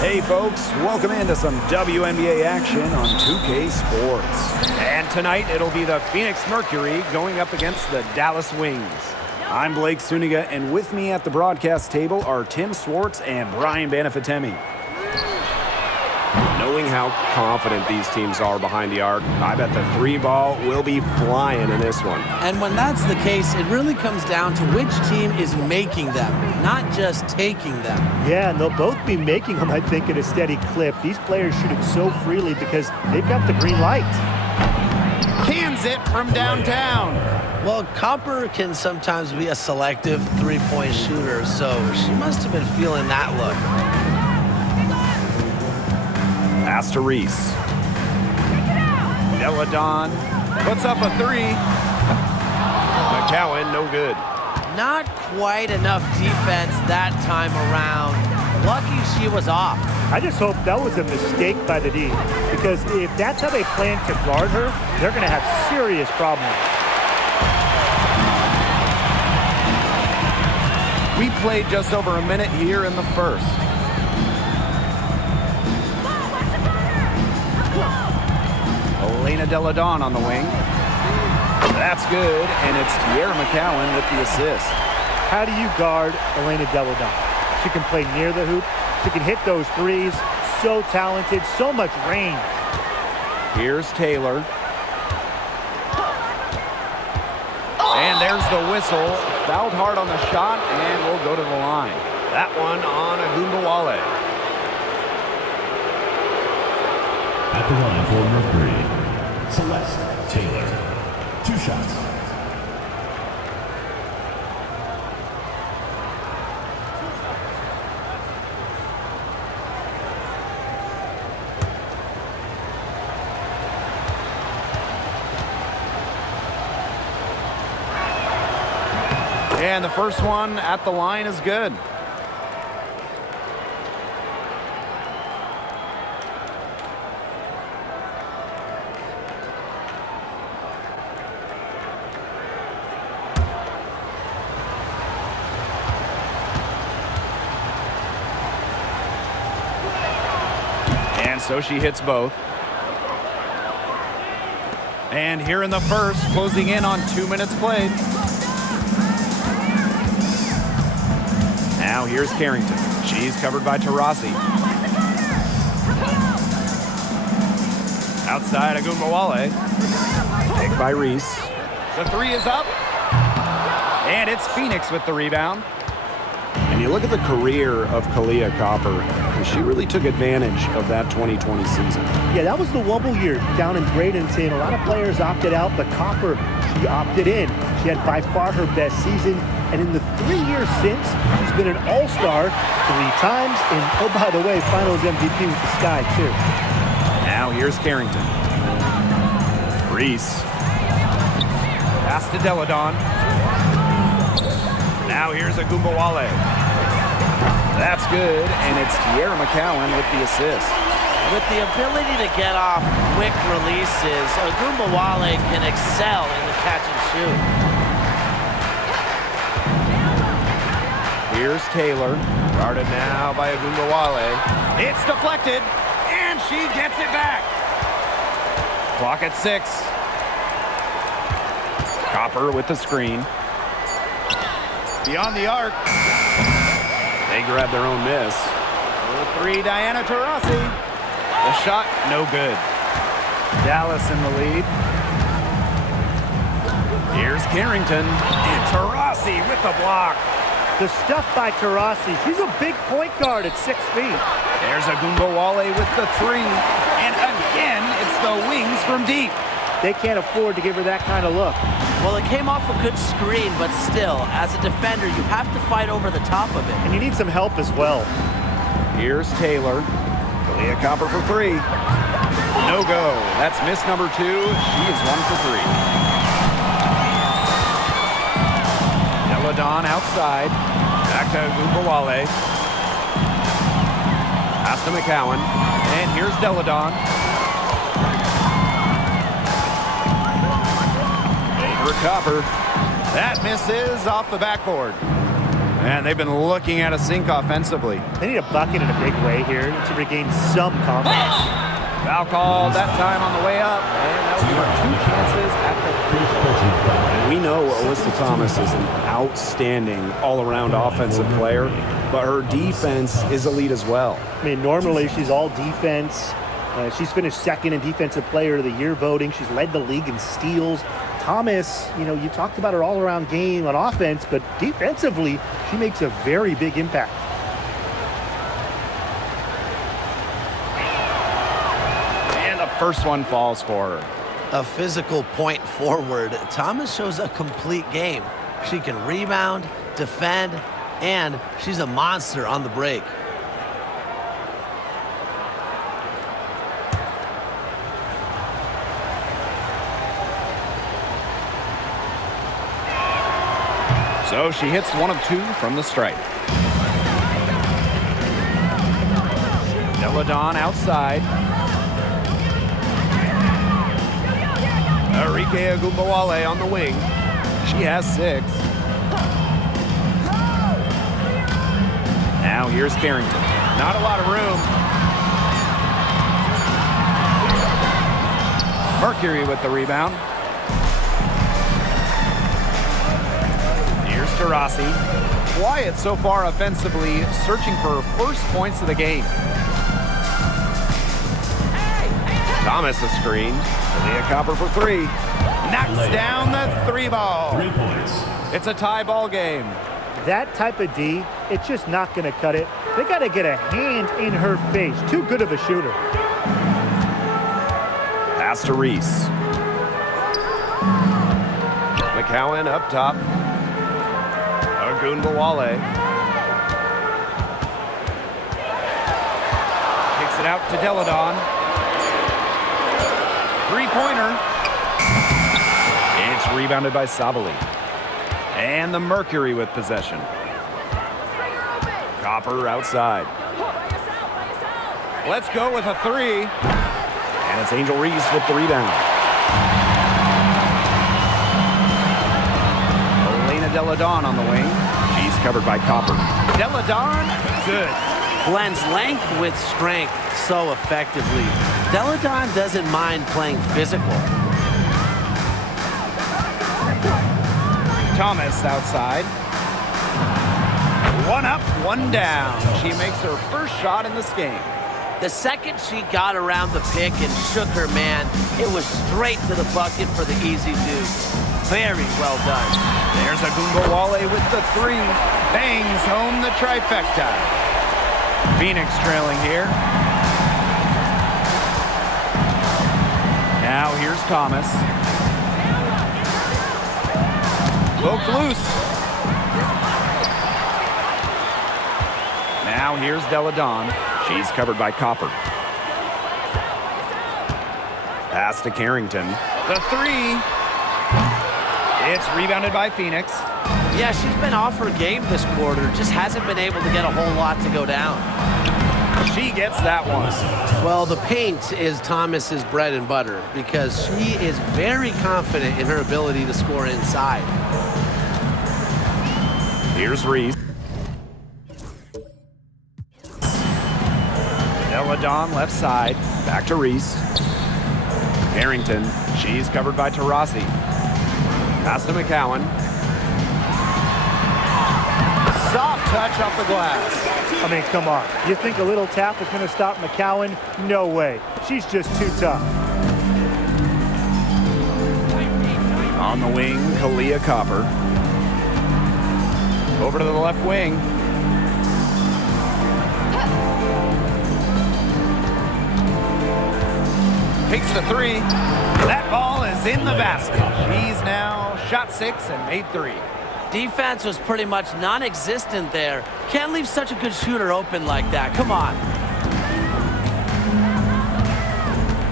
Hey folks, welcome into some WNBA action on 2K Sports. And tonight it'll be the Phoenix Mercury going up against the Dallas Wings. I'm Blake Suniga, and with me at the broadcast table are Tim Swartz and Brian Banafitemi. Knowing how confident these teams are behind the arc, I bet the three ball will be flying in this one. And when that's the case, it really comes down to which team is making them, not just taking them. Yeah, and they'll both be making them, I think, at a steady clip. These players shoot it so freely because they've got the green light. Cans it from downtown. Well, Copper can sometimes be a selective three-point shooter, so she must have been feeling that look. Pass to Reese. Deladon puts up a three. McCowan, no good. Not quite enough defense that time around. Lucky she was off. I just hope that was a mistake by the D, because if that's how they plan to guard her, they're going to have serious problems. We played just over a minute here in the first. Elena Deladon on the wing. That's good, and it's Tierra McCowan with the assist. How do you guard Elena Deladon? She can play near the hoop. She can hit those threes. So talented, so much range. Here's Taylor. And there's the whistle. Fouled hard on the shot, and we'll go to the line. That one on Agumbawale. At the line for Mercury, Celeste Taylor. 2 shots. And the first one at the line is good. And so she hits both. And here in the first, closing in on 2 minutes played. Now here's Carrington. She's covered by Taurasi. Outside Agumbawale. Picked by Reese. The three is up. And it's Phoenix with the rebound. And you look at the career of Kalia Copper, and she really took advantage of that 2020 season. Yeah, that was the Wubble year down in Bradenton. A lot of players opted out, but Copper, she opted in. She had by far her best season. And in the 3 years since, she's been an all-star 3 times. And, oh, by the way, finals MVP with the Sky, too. Now here's Carrington. Reese. Pass to Deladon. Now here's Agumbawale. That's good, and it's Tierra McCowan with the assist. With the ability to get off quick releases, Agumbawale can excel in the catch and shoot. Here's Taylor, guarded now by Agumbawale. It's deflected, and she gets it back. Clock at 6. Copper with the screen. Beyond the arc. They grab their own miss. The three, Diana Taurasi. The shot, no good. Dallas in the lead. Here's Carrington, and Taurasi with the block. The stuff by Taurasi. She's a big point guard at 6 feet. There's Agumbawale with the three. And again, it's the Wings from deep. They can't afford to give her that kind of look. Well, it came off a good screen, but still, as a defender, you have to fight over the top of it. And you need some help as well. Here's Taylor. Kalia Copper for three. No go. That's miss number 2. She is 1 for 3. Deladon outside. Back to Agumbawale. Pass to McCowan. And here's Deladon. Over Copper. That misses off the backboard. And they've been looking at a sink offensively. They need a bucket in a big way here to regain some confidence. Foul called that time on the way up. And that will be 2 chances at the free throw. We know Alyssa Thomas is an outstanding all-around offensive player, but her defense is elite as well. I mean, normally she's all defense. She's finished second in Defensive Player of the Year voting. She's led the league in steals. Thomas, you talked about her all-around game on offense, but defensively, she makes a very big impact. And the first one falls for her. A physical point forward, Thomas shows a complete game. She can rebound, defend, and she's a monster on the break. So she hits 1 of 2 from the stripe. Deladon outside. Arike Agumbawale on the wing. She has 6. Now here's Carrington. Not a lot of room. Mercury with the rebound. Here's Taurasi. Quiet so far offensively, searching for her first points of the game. Thomas a screen. Leah Copper for 3. Knocks down the 3 ball. 3 points. It's a tie ball game. That type of D, it's just not going to cut it. They got to get a hand in her face. Too good of a shooter. Pass to Reese. McCowan up top. Agumbawale. Kicks it out to Deladon. 3-pointer. It's rebounded by Sabali. And the Mercury with possession. Copper outside. Let's go with a 3. And it's Angel Reese with the rebound. Elena Deladon on the wing. She's covered by Copper. Deladon, good. Blends length with strength so effectively. Deladon doesn't mind playing physical. Thomas outside. 1 up, 1 down. She makes her first shot in this game. The second she got around the pick and shook her man, it was straight to the bucket for the easy deuce. Very well done. There's Agumbawale with the 3. Bangs home the trifecta. Phoenix trailing here. Now here's Thomas. Poked loose. Now here's Deladon. She's covered by Copper. Pass to Carrington. The 3. It's rebounded by Phoenix. Yeah, she's been off her game this quarter. Just hasn't been able to get a whole lot to go down. She gets that one. Well, the paint is Thomas's bread and butter because she is very confident in her ability to score inside. Here's Reese. Deladon left side. Back to Reese. Carrington. She's covered by Taurasi. Pass to McCowan. Soft touch off the glass. I mean, come on. You think a little tap is going to stop McCowan? No way. She's just too tough. On the wing, Kalia Copper. Over to the left wing. Takes the 3. That ball is in the basket. She's now shot 6 and made 3. Defense was pretty much non-existent there. Can't leave such a good shooter open like that. Come on.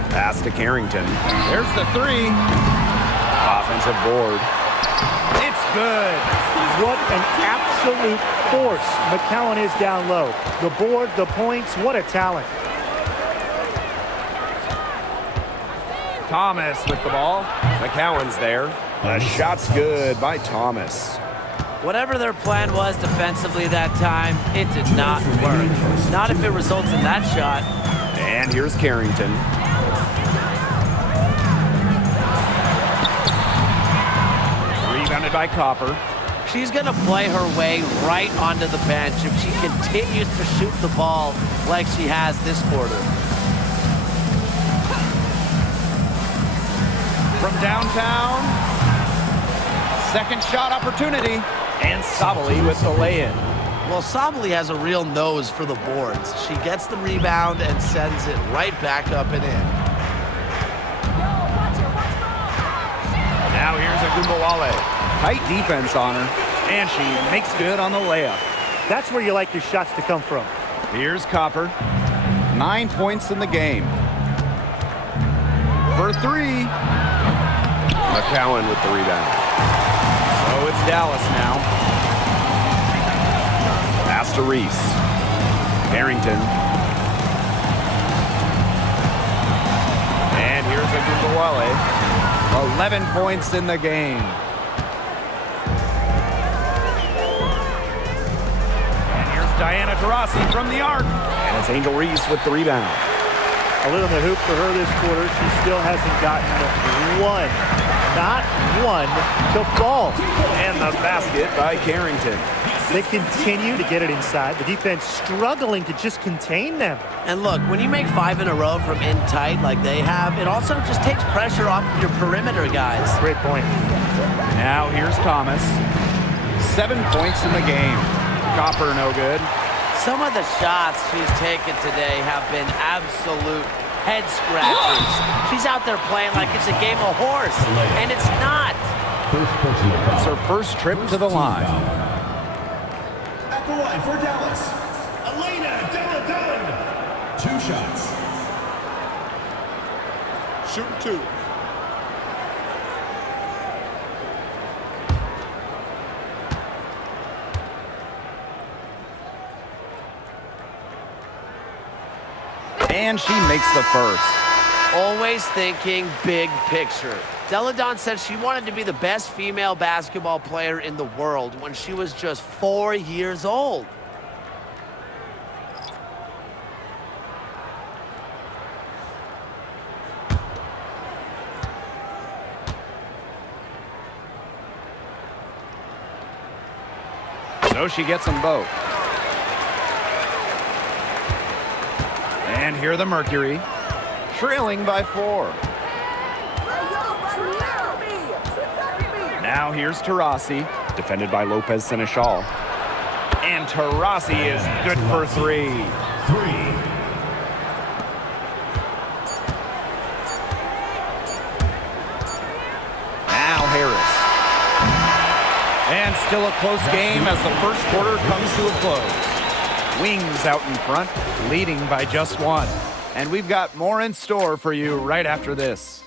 Pass to Carrington. There's the 3. Offensive board. It's good. What an absolute force McCowan is down low. The board, the points, what a talent. Thomas with the ball. McCowan's there. The shot's good by Thomas. Whatever their plan was defensively that time, it did not work. Not if it results in that shot. And here's Carrington. Rebounded by Copper. She's going to play her way right onto the bench if she continues to shoot the ball like she has this quarter. From downtown, second shot opportunity, and Sabali with the lay-in. Well, Sabali has a real nose for the boards. She gets the rebound and sends it right back up and in. Now here's Agumbawale. Tight defense on her, and she makes good on the layup. That's where you like your shots to come from. Here's Copper. 9 points in the game. For three. McCowan with the rebound. So it's Dallas now. Pass to Reese. Carrington. And here's Agumbawale. 11 points in the game. And here's Diana Taurasi from the arc. And it's Angel Reese with the rebound. A little in the hoop for her this quarter. She still hasn't gotten one. Not one to fall. And the basket by Carrington. They continue to get it inside. The defense struggling to just contain them. And look, when you make 5 in a row from in tight like they have, it also just takes pressure off of your perimeter guys. Great point. Now here's Thomas. 7 points in the game. Copper no good. Some of the shots she's taken today have been absolute head scratchers. She's out there playing like it's a game of horse, and it's not. It's her first trip to the line. At the line for Dallas, Elena Della Dunn. 2 shots. Shoot 2. And she makes the first. Always thinking big picture. Della Dunn said she wanted to be the best female basketball player in the world when she was just 4 years old. So she gets them both. And here the Mercury, trailing by 4. Now here's Taurasi, Defended by Lopez Seneschal. and Taurasi is good for 3. 3. Now Harris. And still a close game as the first quarter comes to a close. Wings out in front, leading by just 1. And we've got more in store for you right after this.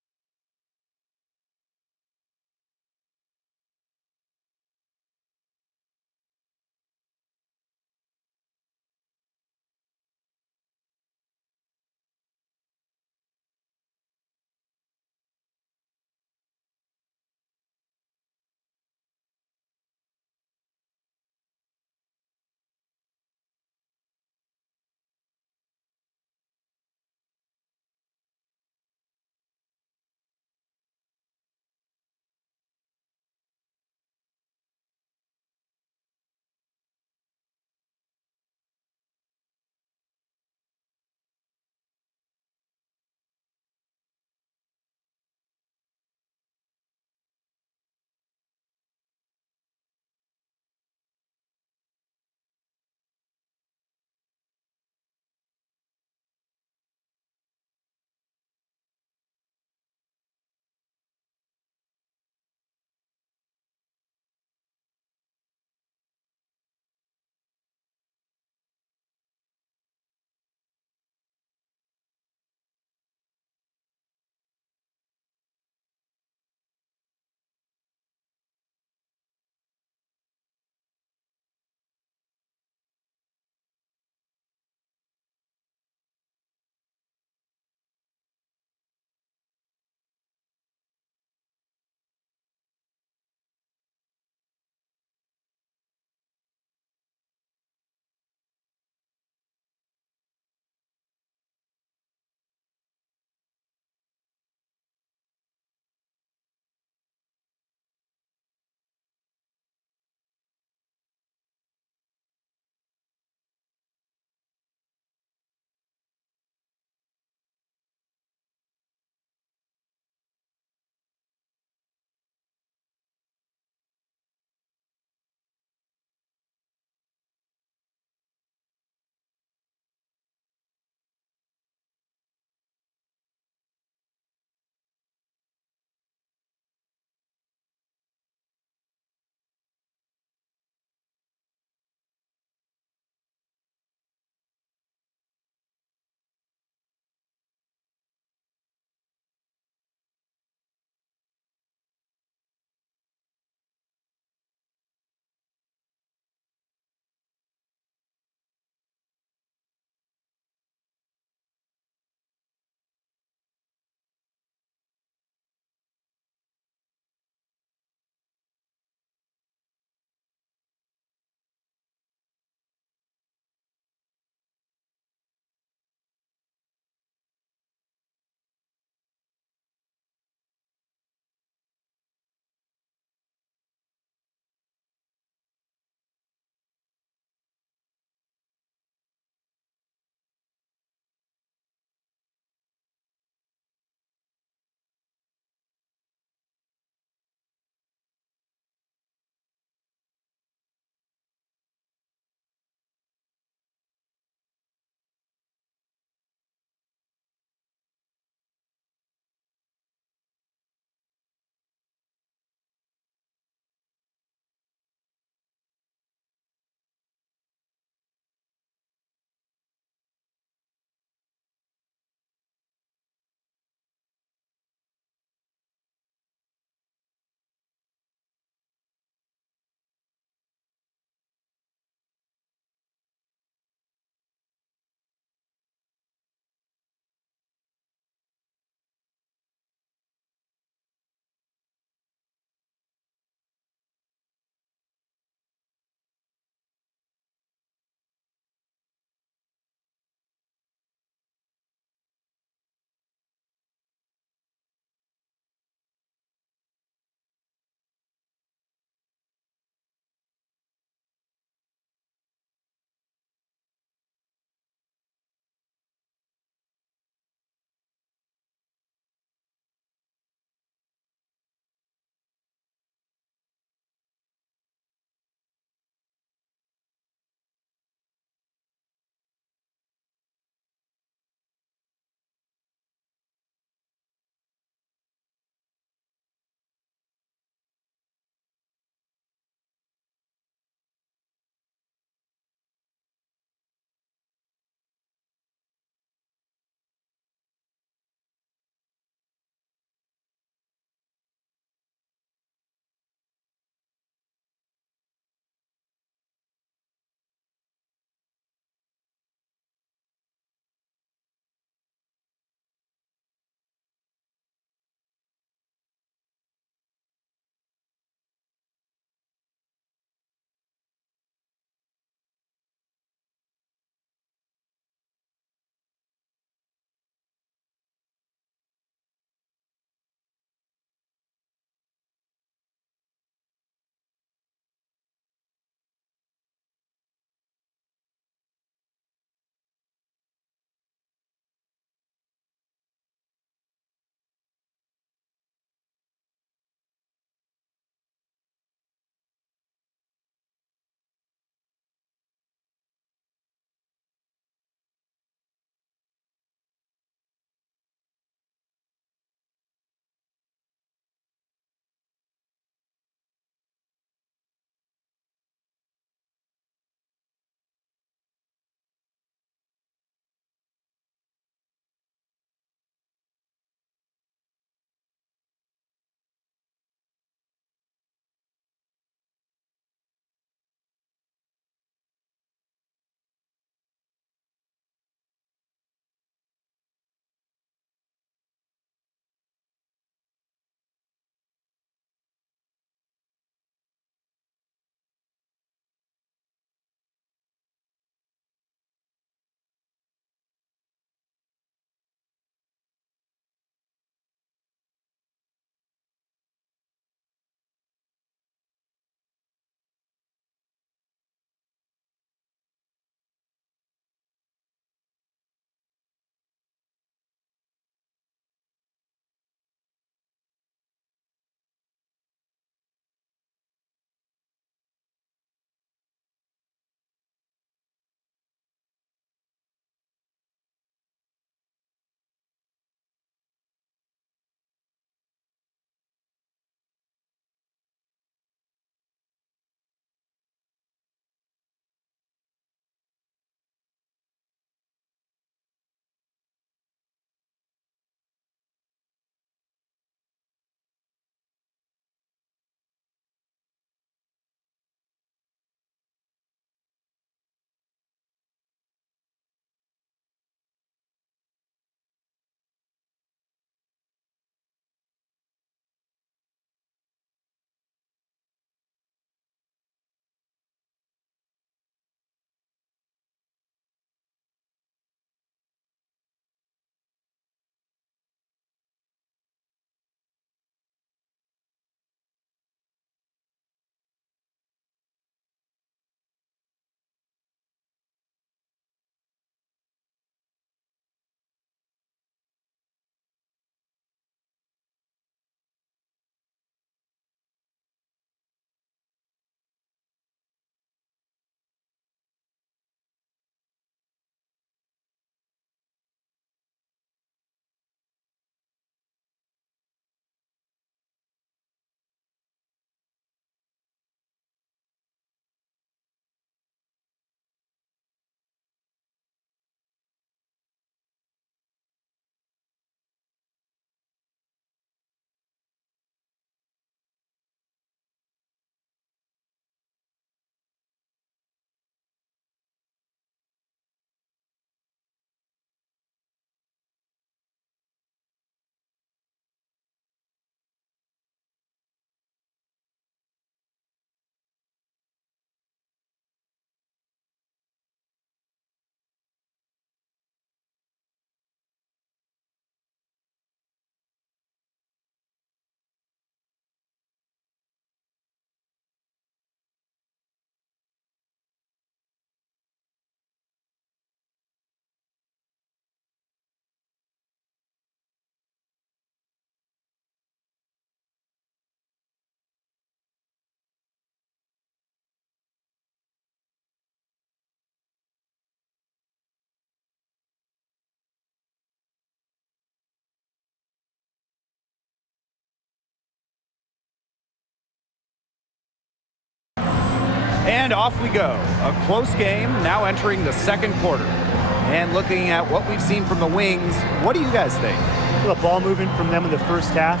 And off we go. A close game, now entering the second quarter. And looking at what we've seen from the Wings, what do you guys think? The ball movement from them in the first half,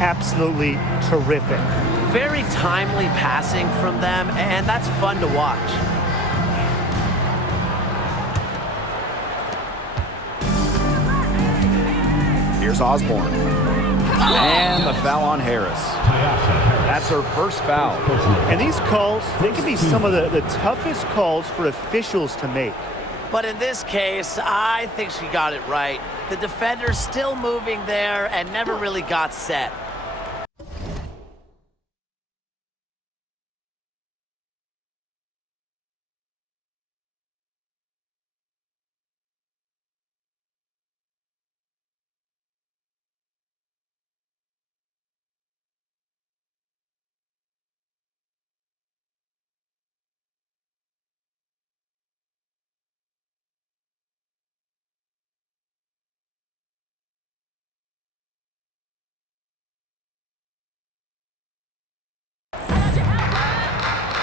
absolutely terrific. Very timely passing from them, and that's fun to watch. Here's Osborne. And the foul on Harris. That's her first foul. And these calls, they can be some of the toughest calls for officials to make. But in this case, I think she got it right. The defender's still moving there and never really got set.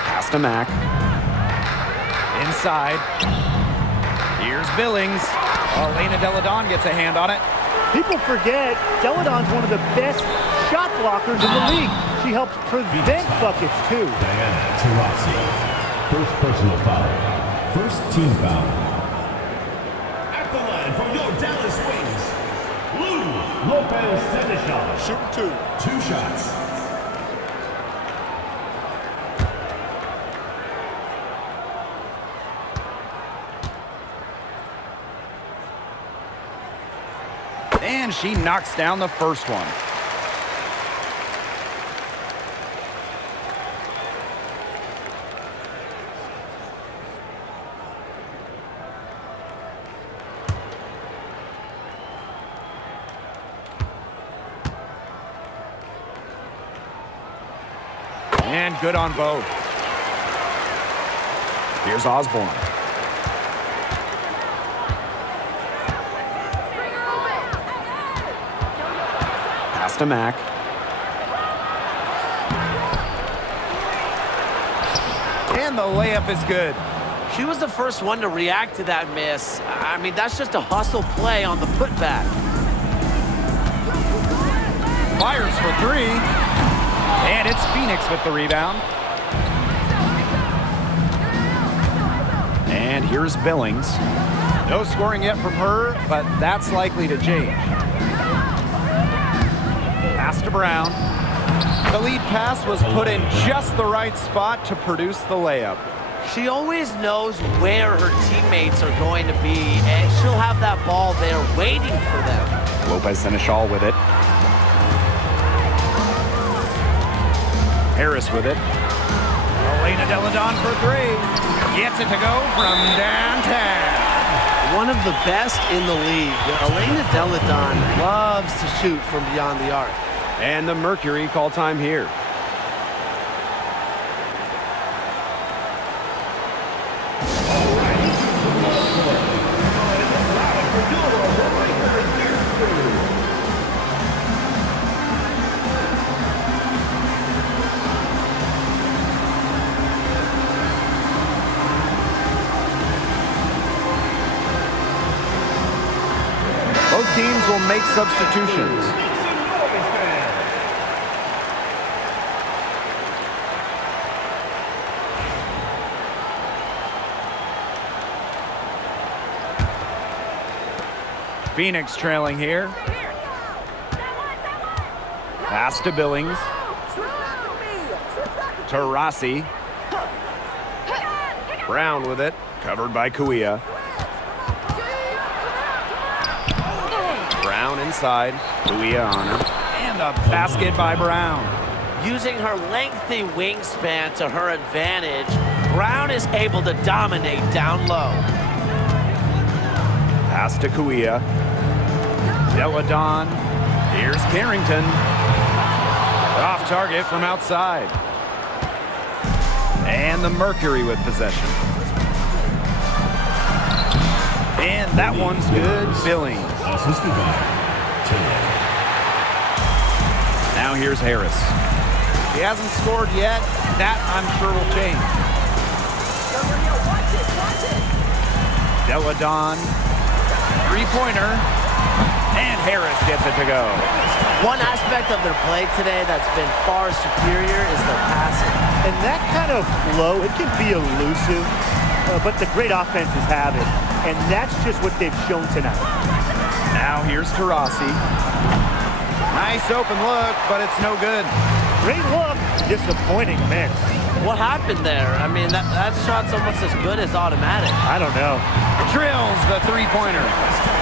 Pass to Mack. Inside. Here's Billings. Elena Deladon gets a hand on it. People forget Deladon's one of the best shot blockers in the league. She helps prevent buckets, too. Diana Taurasi. First personal foul. First team foul. At the line from your Dallas Wings, Lou Lopez Seneschal. Shoot 2. 2 shots. And she knocks down the first one. And good on both. Here's Osborne. Pass to Mack. And the layup is good. She was the first one to react to that miss. I mean, that's just a hustle play on the putback. Fires for 3. And it's Phoenix with the rebound. And here's Billings. No scoring yet from her, but that's likely to change. Pass to Brown. The lead pass was put in just the right spot to produce the layup. She always knows where her teammates are going to be, and she'll have that ball there waiting for them. Lopez Seneschal with it. Harris with it. Elena Deladon for 3. Gets it to go from downtown. One of the best in the league. Elena Deladon loves to shoot from beyond the arc. And the Mercury call time here. Both teams will make substitutions. Phoenix trailing here. Pass to Billings. Taurasi. Brown with it. Covered by Kuia. Brown inside. Kuia on her. And a basket by Brown. Using her lengthy wingspan to her advantage, Brown is able to dominate down low. Pass to Kuia. Deladon. Here's Carrington. Off target from outside. And the Mercury with possession. And that one's good. Billings. Assisted by Taylor. Now here's Harris. He hasn't scored yet. That, I'm sure, will change. Deladon, three-pointer, and Harris gets it to go. One aspect of their play today that's been far superior is their passing. And that kind of flow, it can be elusive, but the great offenses have it. And that's just what they've shown tonight. Now here's Taurasi. Nice open look, but it's no good. Great look, disappointing miss. What happened there? I mean, that shot's almost as good as automatic. I don't know. Drills the three-pointer.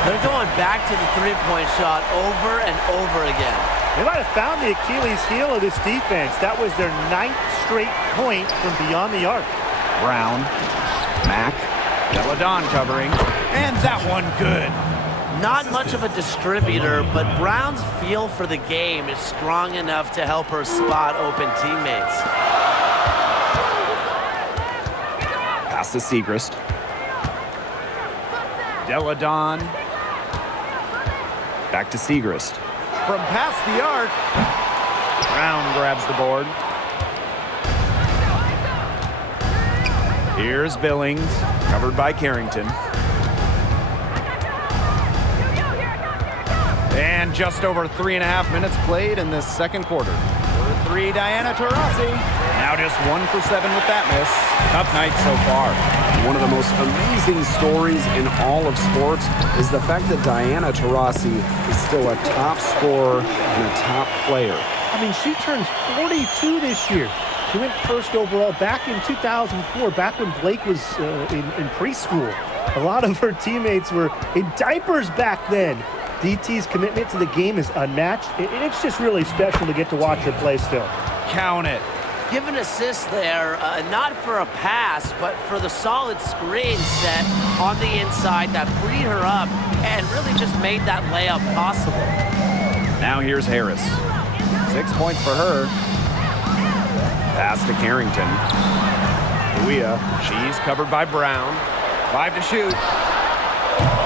They're going back to the three-point shot over and over again. They might have found the Achilles heel of this defense. That was their 9th straight point from beyond the arc. Brown, Mack, Deladon covering, and that one good. Not much of a distributor, but Brown's feel for the game is strong enough to help her spot open teammates. Pass to Segrist. Deladon. Back to Segrist. From past the arc, Brown grabs the board. Here's Billings, covered by Carrington. And just over 3.5 minutes played in this second quarter. For three, Diana Taurasi. Now just 1 for 7 with that miss. Tough night so far. One of the most amazing stories in all of sports is the fact that Diana Taurasi is still a top scorer and a top player. I mean, she turns 42 this year. She went first overall back in 2004, back when Blake was in preschool. A lot of her teammates were in diapers back then. DT's commitment to the game is unmatched. It's just really special to get to watch her play still. Count it. Give an assist there, not for a pass, but for the solid screen set on the inside that freed her up and really just made that layup possible. Now here's Harris. 6 points for her. Pass to Carrington. Kuia, she's covered by Brown. 5 to shoot.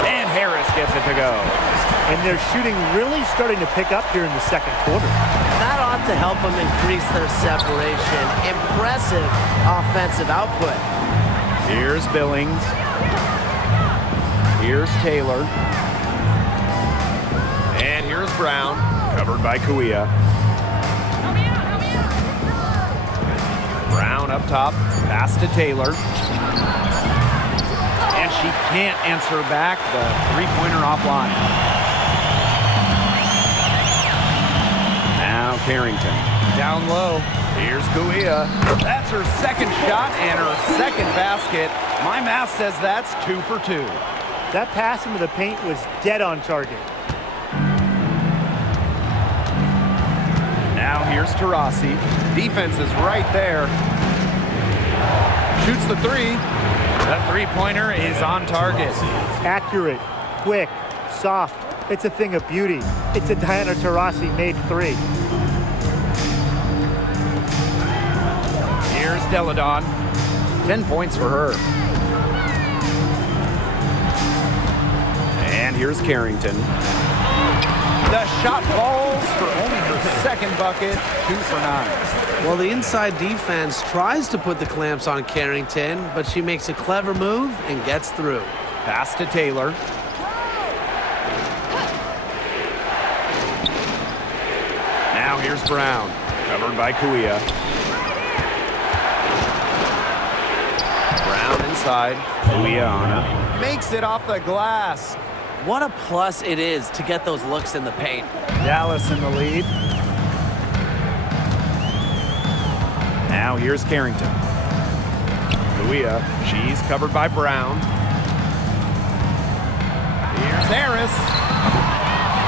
And Harris gets it to go. And their shooting really starting to pick up here in the second quarter. That ought to help them increase their separation. Impressive offensive output. Here's Billings. Here's Taylor. And here's Brown, covered by Kuia. Brown up top, pass to Taylor. And she can't answer back the three-pointer offline. Now Carrington, down low. Here's Kuia. That's her second shot and her second basket. My math says that's 2 for 2. That pass into the paint was dead on target. Now here's Taurasi. Defense is right there. Shoots the three. The three-pointer is on target. Accurate, quick, soft. It's a thing of beauty. It's a Diana Taurasi made three. Here's Deladon. 10 points for her. And here's Carrington. The shot falls for only her second bucket, 2 for 9. Well, the inside defense tries to put the clamps on Carrington, but she makes a clever move and gets through. Pass to Taylor. Now here's Brown, covered by Kuia. Brown inside. Kuia on it. Makes it off the glass. What a plus it is to get those looks in the paint. Dallas in the lead. Now here's Carrington. Kuia, she's covered by Brown. Here's Harris.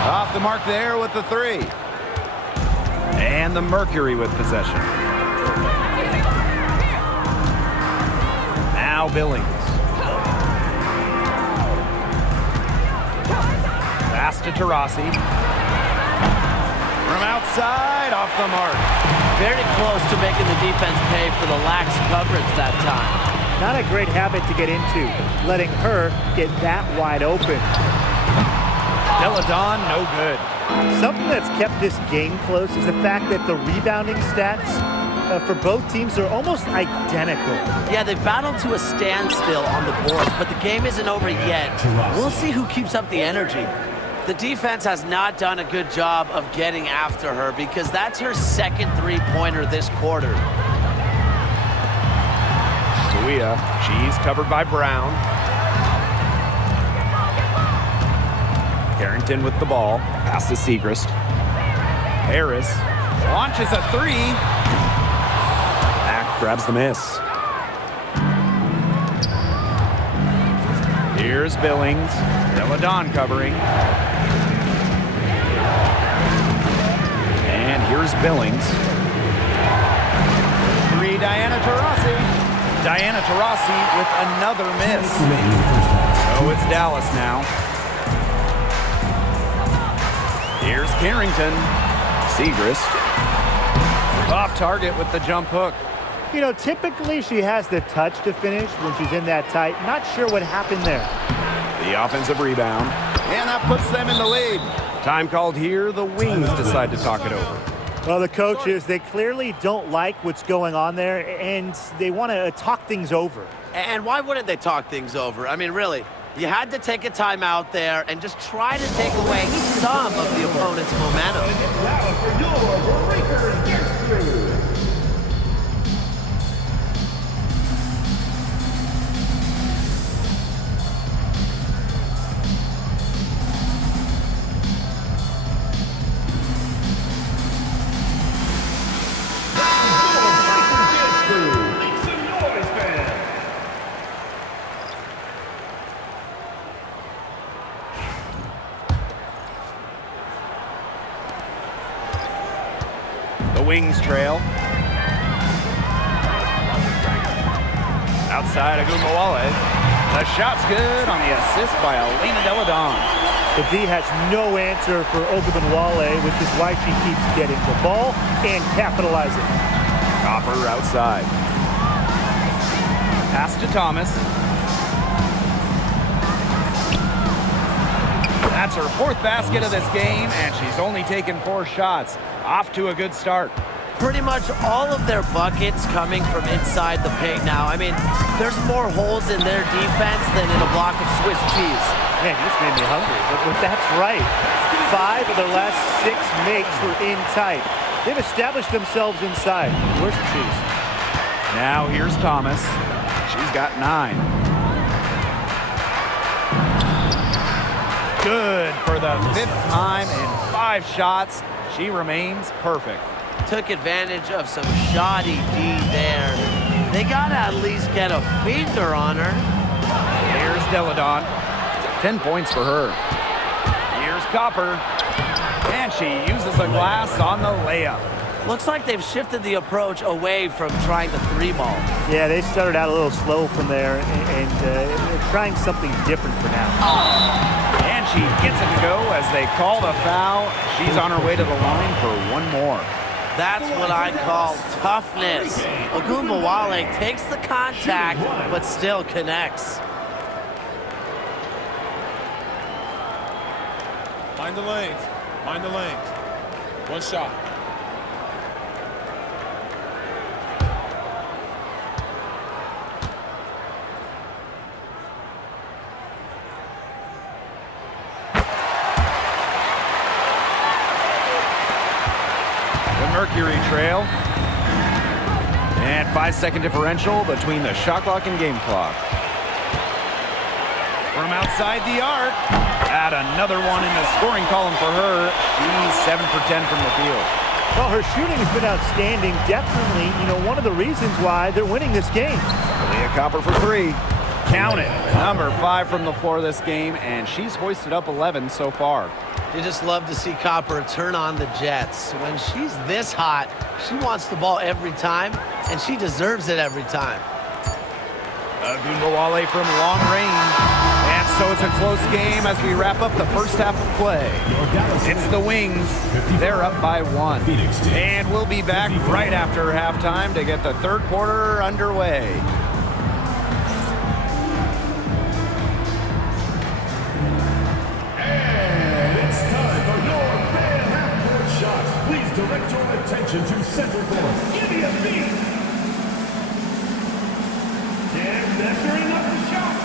Off the mark there with the three. And the Mercury with possession. Now Billings. Pass to Taurasi. From outside, off the mark. Very close to making the defense pay for the lax coverage that time. Not a great habit to get into, letting her get that wide open. Deladon, no good. Something that's kept this game close is the fact that the rebounding stats for both teams. They're almost identical. Yeah, they've battled to a standstill on the boards, but the game isn't over yet. We'll see who keeps up the energy. The defense has not done a good job of getting after her because that's her second three-pointer this quarter. Suia, she's covered by Brown. Carrington with the ball. Pass to Segrist. Harris Launches a three. back, grabs the miss. Here's Billings. Deladon covering. And here's Billings. Three, Diana Taurasi. Diana Taurasi with another miss. So it's Dallas now. Here's Carrington. Segrist. Off target with the jump hook. You know, typically she has the touch to finish when she's in that tight. Not sure what happened there. The offensive rebound. And that puts them in the lead. Time called here. The Wings decide to talk it over. Well, the coaches, they clearly don't like what's going on there, and they want to talk things over. And why wouldn't they talk things over? I mean, really, you had to take a timeout there and just try to take away some of the opponent's momentum. Now for your Breakers History. Wings trail. Outside Agumbawale. The shot's good on the assist by Elena Deladon. The D has no answer for Ogunbowale, which is why she keeps getting the ball and capitalizing. Copper outside. Pass to Thomas. That's her fourth basket of this game, and she's only taken 4 shots. Off to a good start. Pretty much all of their buckets coming from inside the paint now. I mean, there's more holes in their defense than in a block of Swiss cheese. Man, you just made me hungry, but that's right. 5 of their last 6 makes were in tight. They've established themselves inside. Where's the cheese? Now here's Thomas. She's got 9. Good for the 5th time in 5 shots. She remains perfect. Took advantage of some shoddy D there. They gotta at least get a finger on her. Here's Deladon. 10 points for her. Here's Copper. And she uses the glass on the layup. Looks like they've shifted the approach away from trying the 3-ball. Yeah, they started out a little slow from there, and they're trying something different for now. And she gets it to go as they call the foul. She's on her way to the line for one more. That's what I call toughness. Ogunbowale takes the contact, but still connects. Mind the lanes. Mind the lanes. One shot. Mercury trail. And 5-second differential between the shot clock and game clock. From outside the arc. Add another one in the scoring column for her. She's 7 for 10 from the field. Well, her shooting has been outstanding. Definitely, one of the reasons why they're winning this game. Leah Copper for 3. Count it. Number 5 from the floor this game, and she's hoisted up 11 so far. You just love to see Copper turn on the Jets. When she's this hot, she wants the ball every time, and she deserves it every time. Agumbawale from long range. And so it's a close game as we wrap up the first half of play. It's the Wings. They're up by 1. And we'll be back right after halftime to get the third quarter underway. And it's time for your fan half-court shot. Please direct your attention attention to center court. Give me a beat. And measuring up the shot.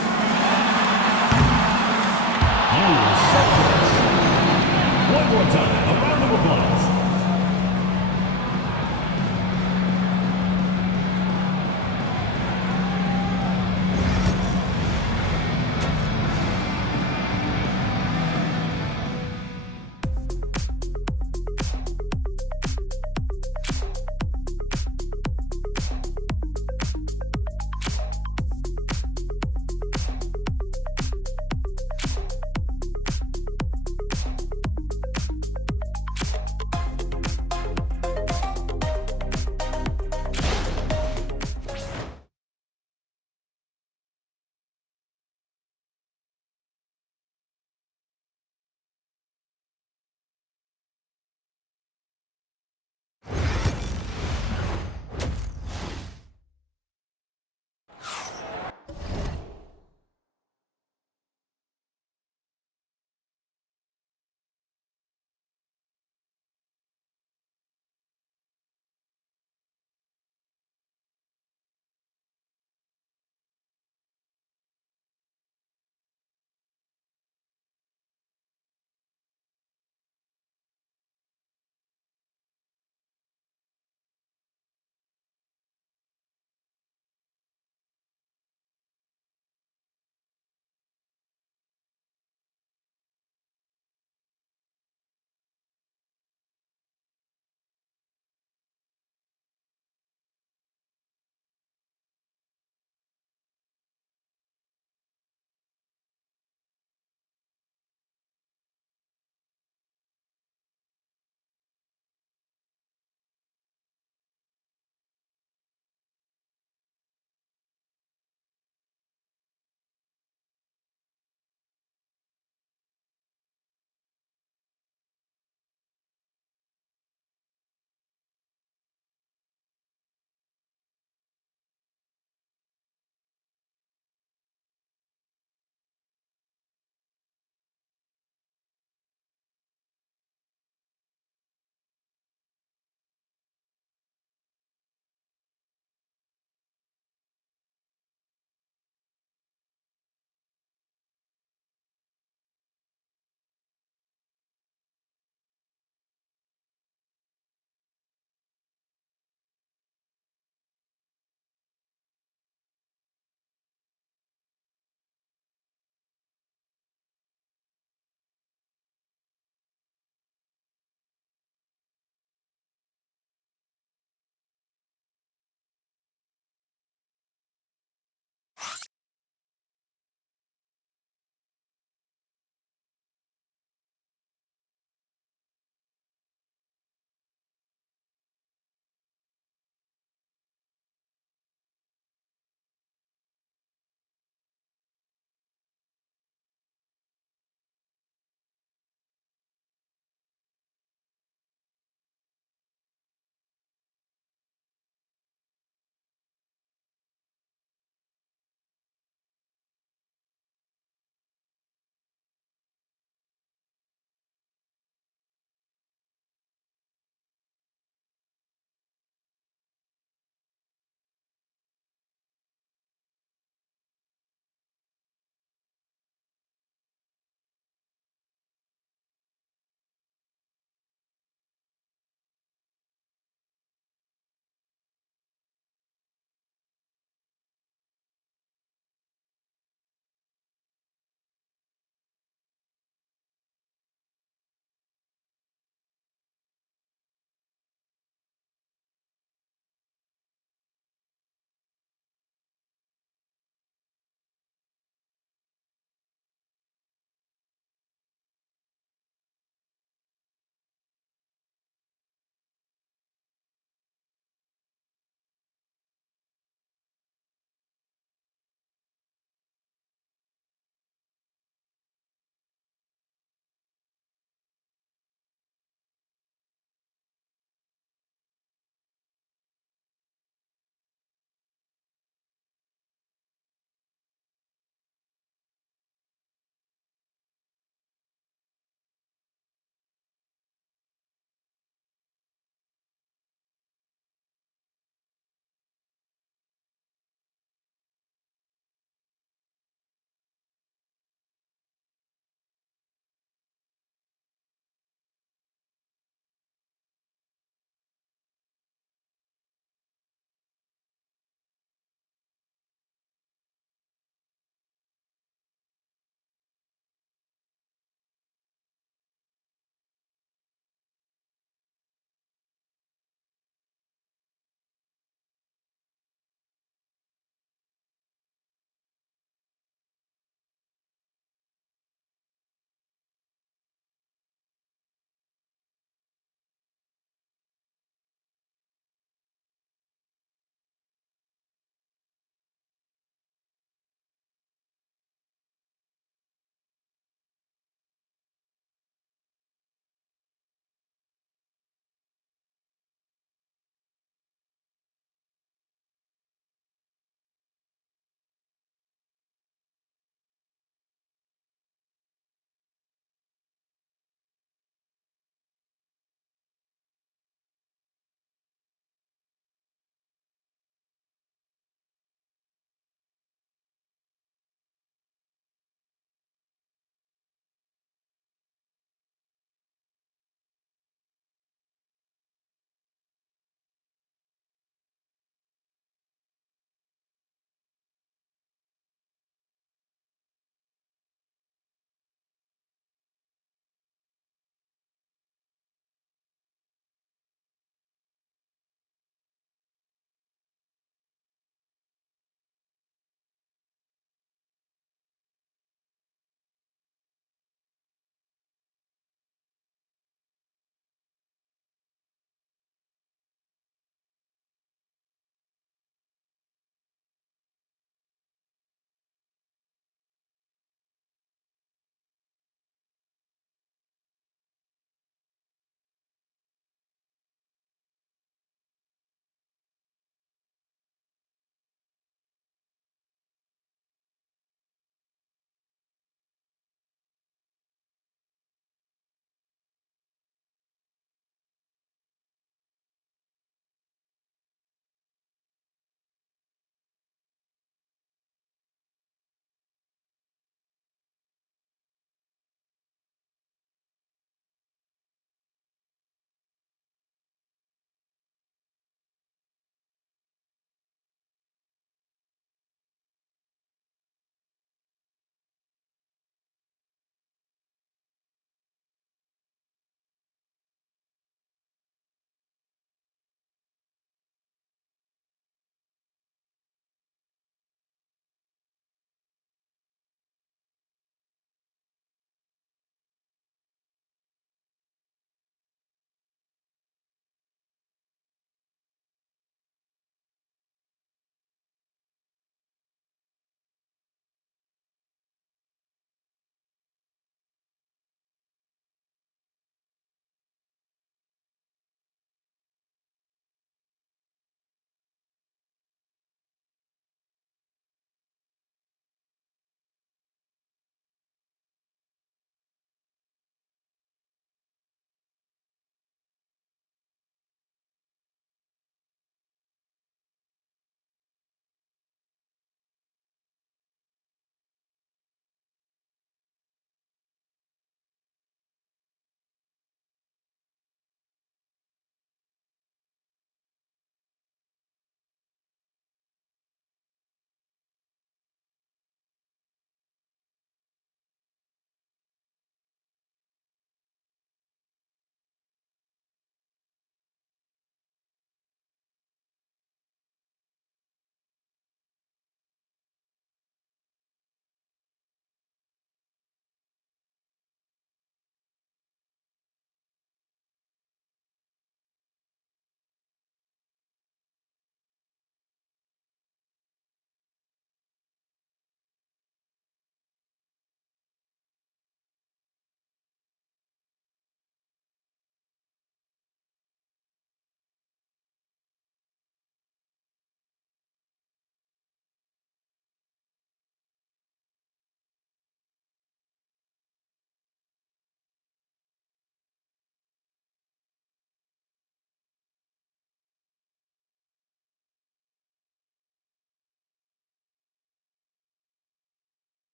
You Celtics. One more time, a round of applause.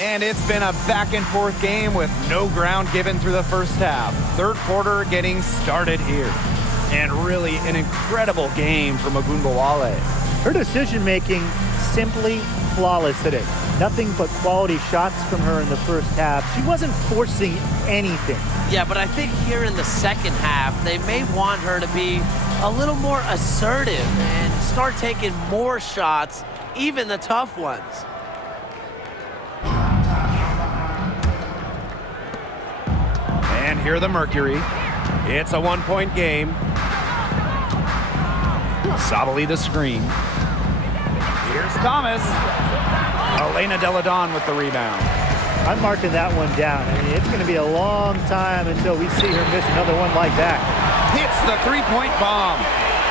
And it's been a back-and-forth game with no ground given through the first half. Third quarter getting started here. And really an incredible game from Ogunbowale. Her decision-making simply flawless today. Nothing but quality shots from her in the first half. She wasn't forcing anything. Yeah, but I think here in the second half, they may want her to be a little more assertive and start taking more shots, even the tough ones. And here the Mercury. It's a one-point game. Sabali the screen. Here's Thomas. Elena Deladon with the rebound. I'm marking that one down. I mean, it's going to be a long time until we see her miss another one like that. Hits the three-point bomb.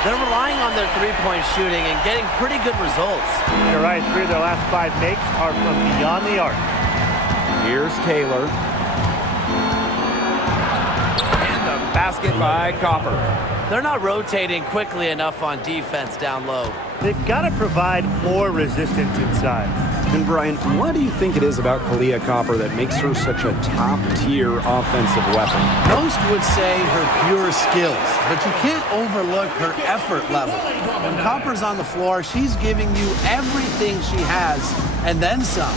They're relying on their three-point shooting and getting pretty good results. You're right, 3 of their last 5 makes are from beyond the arc. Here's Taylor. And the basket by Copper. They're not rotating quickly enough on defense down low. They've got to provide more resistance inside. And Brian, what do you think it is about Kalia Copper that makes her such a top-tier offensive weapon? Most would say her pure skills, but you can't overlook her effort level. When Copper's on the floor, she's giving you everything she has, and then some.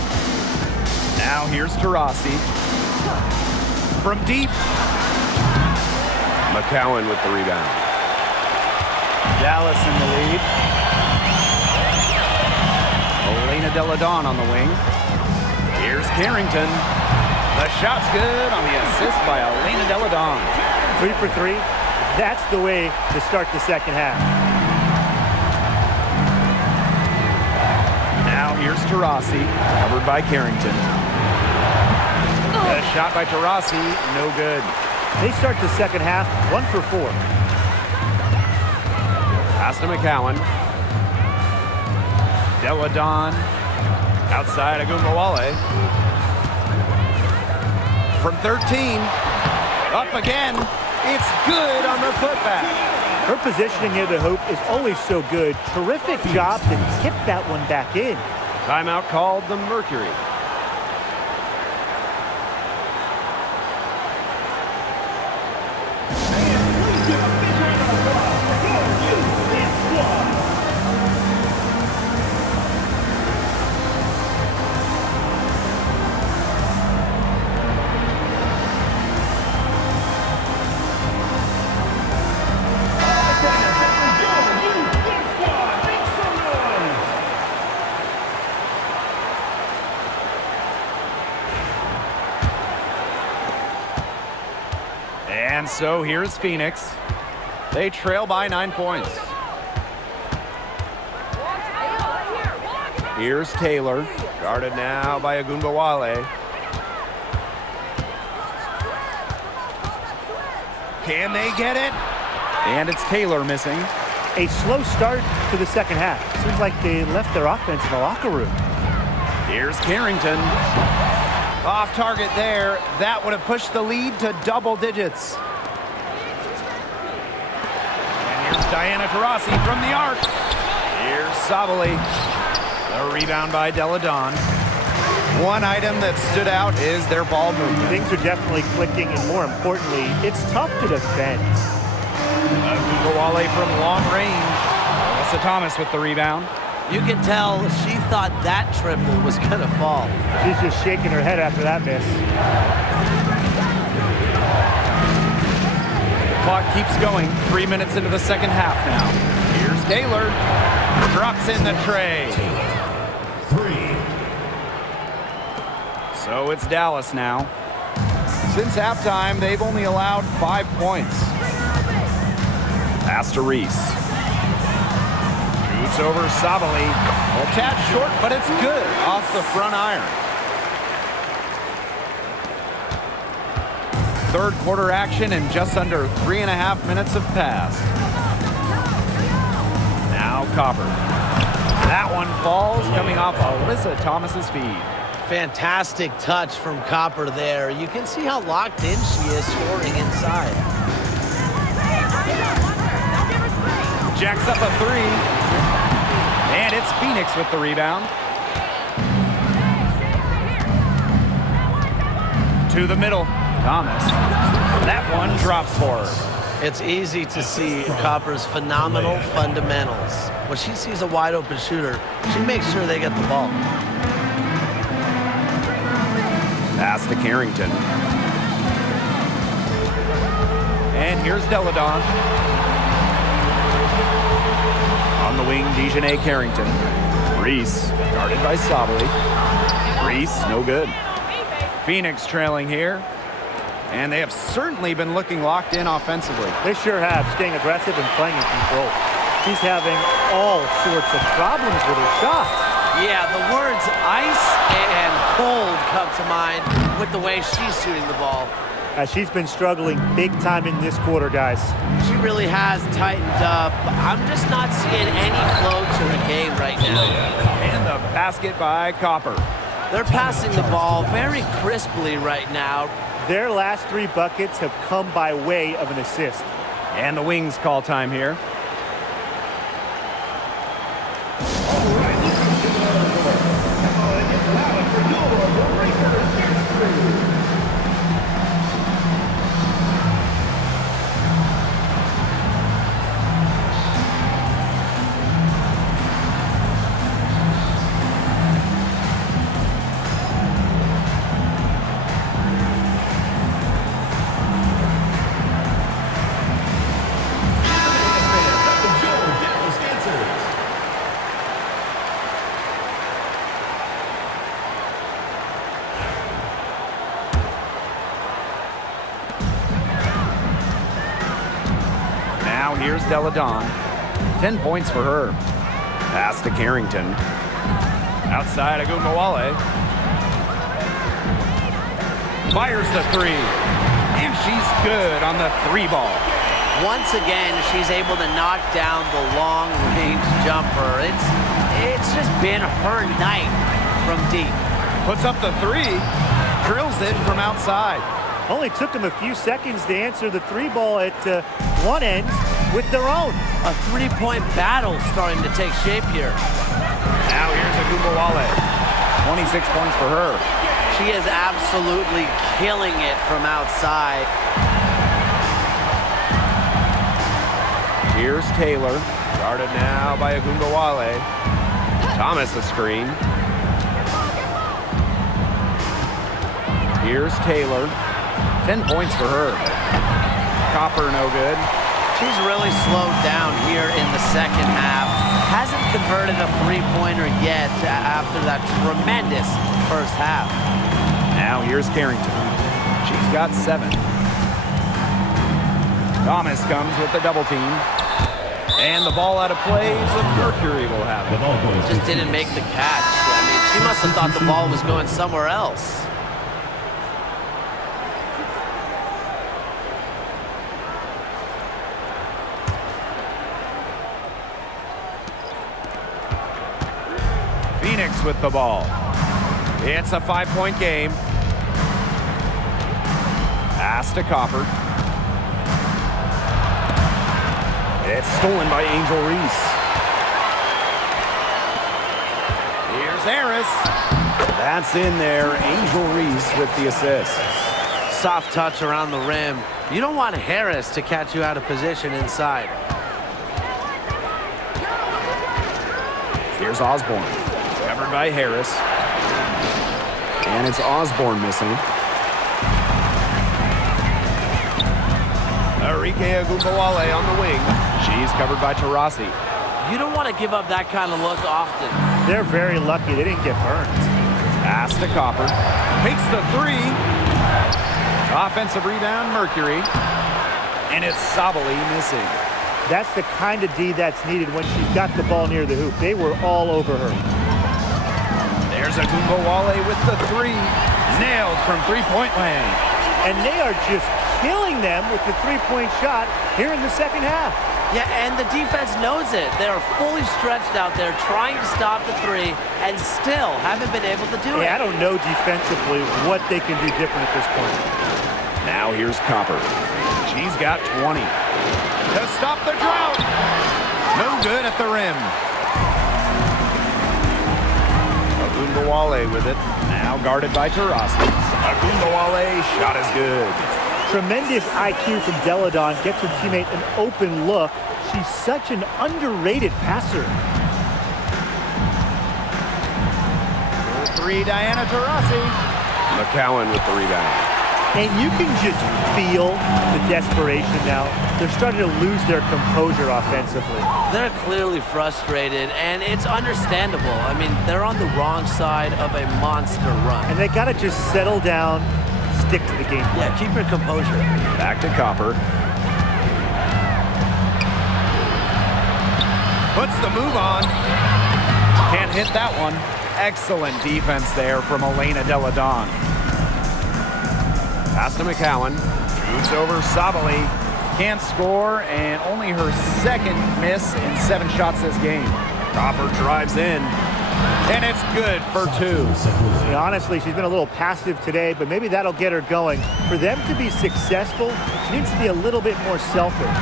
Now here's Taurasi. From deep. McCowan with the rebound. Dallas in the lead. Elena Deladon on the wing. Here's Carrington. The shot's good on the assist by Elena Deladon. 3 for 3. That's the way to start the second half. Now here's Taurasi, covered by Carrington. The shot by Taurasi, no good. They start the second half 1 for 4. Pass to McCowan. Deladon outside Ogunbowale. From 13. Up again. It's good on the putback. Her positioning near the hoop is always so good. Terrific job to tip that one back in. Timeout called the Mercury. And so here's Phoenix. They trail by 9 points. Here's Taylor, guarded now by Ogunbowale. Can they get it? And it's Taylor missing. A slow start to the second half. Seems like they left their offense in the locker room. Here's Carrington. Off target there. That would have pushed the lead to double digits. And here's Diana Taurasi from the arc. Here's Sabali. The rebound by Deladon. One item that stood out is their ball movement. Things are definitely clicking, and more importantly, it's tough to defend. Ogunbowale from long range. Melissa Thomas with the rebound. You can tell she thought that triple was going to fall. She's just shaking her head after that miss. The clock keeps going. 3 minutes into the second half now. Here's Taylor. Drops in the tray. 3. So it's Dallas now. Since halftime, they've only allowed 5 points. Pass to Reese. Shoots over Sabali. A tad short, but it's good off the front iron. Third quarter action and just under 3.5 minutes have passed. Now Copper. That one falls, coming off Alyssa Thomas's feed. Fantastic touch from Copper there. You can see how locked in she is scoring inside. Jacks up a 3. And it's Phoenix with the rebound. to the middle. Thomas. That one drops for her. It's easy to see Copper's phenomenal fundamentals. When she sees a wide open shooter, she makes sure they get the ball. Pass to Carrington. And here's Deladon. On the wing, Dejanay Carrington. Reese, guarded by Sabali. Reese, no good. Phoenix trailing here. And they have certainly been looking locked in offensively. They sure have, staying aggressive and playing in control. She's having all sorts of problems with her shot. Yeah, the words ice and cold come to mind with the way she's shooting the ball. She's been struggling big time in this quarter, guys. She really has tightened up. I'm just not seeing any flow to her game right now. And the basket by Copper. They're passing the ball very crisply right now. Their last 3 buckets have come by way of an assist. And the Wings call time here. Here's Deladon. 10 points for her. Pass to Carrington. Outside Agumbawale. Fires the 3. And she's good on the 3 ball. Once again, she's able to knock down the long-range jumper. It's just been her night from deep. Puts up the 3. Drills it from outside. Only took them a few seconds to answer the 3 ball at one end with their own. A 3-point battle starting to take shape here. Now here's Agumbawale. 26 points for her. She is absolutely killing it from outside. Here's Taylor. Guarded now by Agumbawale. Thomas a screen. Here's Taylor. 10 points for her. Copper no good. She's really slowed down here in the second half. Hasn't converted a 3-pointer yet after that tremendous first half. Now here's Carrington. She's got 7. Thomas comes with the double team. And the ball out of play, so Mercury will have it. Just didn't make the catch. I mean, she must have thought the ball was going somewhere else. Phoenix with the ball. It's a 5-point game. Pass to Copper. It's stolen by Angel Reese. Here's Harris. That's in there. Angel Reese with the assist. Soft touch around the rim. You don't want Harris to catch you out of position inside. Here's Osborne. Covered by Harris. And it's Osborne missing. Arike Agumbawale on the wing. She's covered by Taurasi. You don't want to give up that kind of look often. They're very lucky they didn't get burned. Pass to Copper. Takes the 3. Offensive rebound, Mercury. And it's Sabali missing. That's the kind of D that's needed when she's got the ball near the hoop. They were all over her. There's Agumbawale with the 3. Nailed from 3-point land. And they are just killing them with the 3-point shot here in the second half. Yeah, and the defense knows it. They are fully stretched out there trying to stop the 3 and still haven't been able to do it. I don't know defensively what they can do different at this point. Now here's Copper. She's got 20. To stop the drought. No good at the rim. Agumbawale with it. Now guarded by Taurasi. Agumbawale, shot is good. Tremendous IQ from Deladon. Gets her teammate an open look. She's such an underrated passer. For three, Diana Taurasi. McCowan with the rebound. And you can just feel the desperation now. They're starting to lose their composure offensively. They're clearly frustrated, and it's understandable. I mean, they're on the wrong side of a monster run. And they got to just settle down, stick to the game. Yeah, keep your composure. Back to Copper. Puts the move on. Can't hit that one. Excellent defense there from Elena Deladon. Pass to McCowan. Shoots over Sabali. Can't score, and only her second miss in 7 shots this game. Copper drives in. And it's good for 2. Yeah, honestly, she's been a little passive today, but maybe that'll get her going. For them to be successful, she needs to be a little bit more selfish.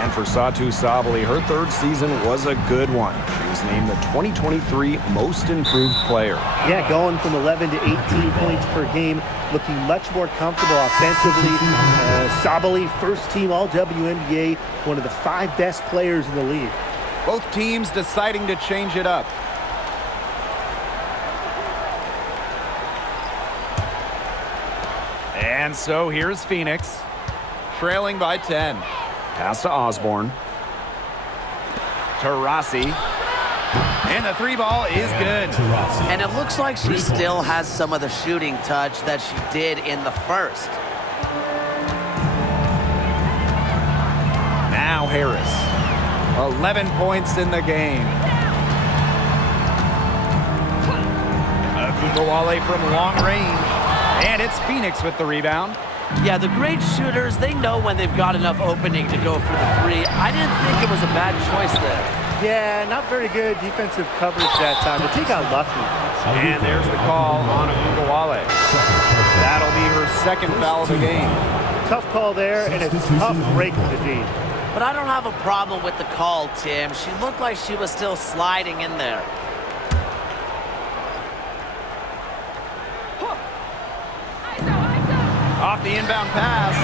And for Satu Sabali, her 3rd season was a good one. She was named the 2023 Most Improved Player. Yeah, going from 11 to 18 points per game, looking much more comfortable offensively. Sabali, first team All-WNBA, one of the 5 best players in the league. Both teams deciding to change it up. And so here's Phoenix, trailing by 10. Pass to Osborne. Taurasi. And the 3 ball is good. And it looks like she still has some of the shooting touch that she did in the first. Now Harris. 11 points in the game. Agumbawale from long range. And it's Phoenix with the rebound. Yeah, the great shooters, they know when they've got enough opening to go for the 3. I didn't think it was a bad choice there. Yeah, not very good defensive coverage that time. The team got lucky. And there's the call on Agumbawale. That'll be her 2nd foul of the game. Tough call there, and a tough break for the D. But I don't have a problem with the call, Tim. She looked like she was still sliding in there. Off the inbound pass.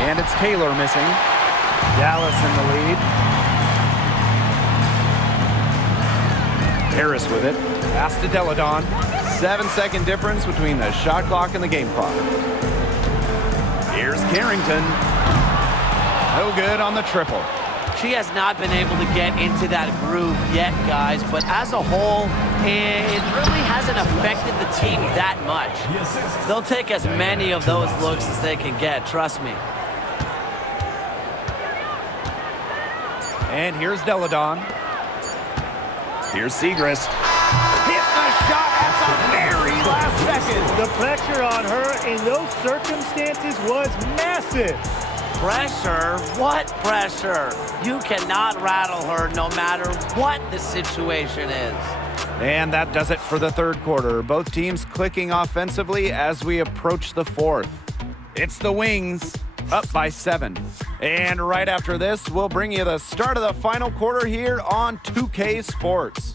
And it's Taylor missing. Dallas in the lead. Harris with it. Pass to Deladon. 7-second difference between the shot clock and the game clock. Here's Carrington. No good on the triple. She has not been able to get into that groove yet, guys, but as a whole, it really hasn't affected the team that much. They'll take as many of those looks as they can get, trust me. And here's Deladon. Here's Segrist. Hit the shot at the very last second. The pressure on her in those circumstances was massive. Pressure? What pressure? You cannot rattle her no matter what the situation is. And that does it for the 3rd quarter. Both teams clicking offensively as we approach the 4th. It's the Wings up by 7. And right after this, we'll bring you the start of the final quarter here on 2K Sports.